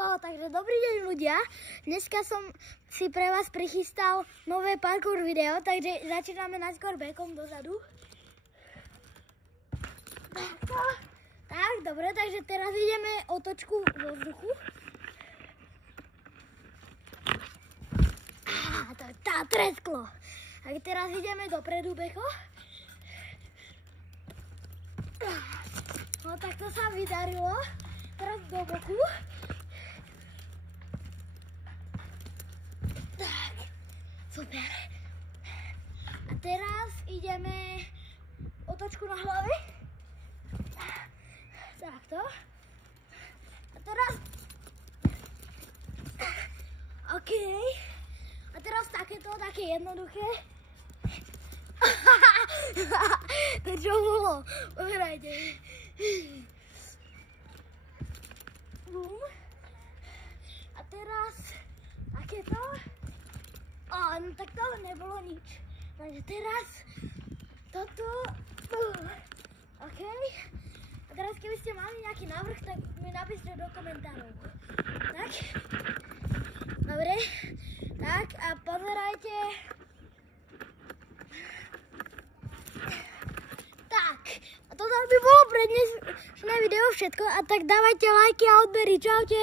Takže dobrý deň ľudia, dneska som si pre vás prichystal nové parkour video, takže začíname najskôr bekom dozadu. Tak, dobre, takže teraz ideme otočku vo vzduchu. To tresklo. Tak teraz ideme dopredu beko. No tak to sa vydarilo. Teraz do boku. Tak, super. A teraz ideme otočku na hlave. Takto. A teraz... OK. A teraz takéto, také jednoduché. To čo bolo? Pohrajte. Bum. A teraz takéto. No tak to nebolo nič. Takže teraz toto. OK. A teraz keby ste mali nejaký návrh, tak mi napíšte do komentárov. Tak. Dobre. Tak a pozerajte. Tak. A toto by bolo pre dnešné video všetko. A tak dávajte lajky a odbery. Čaute.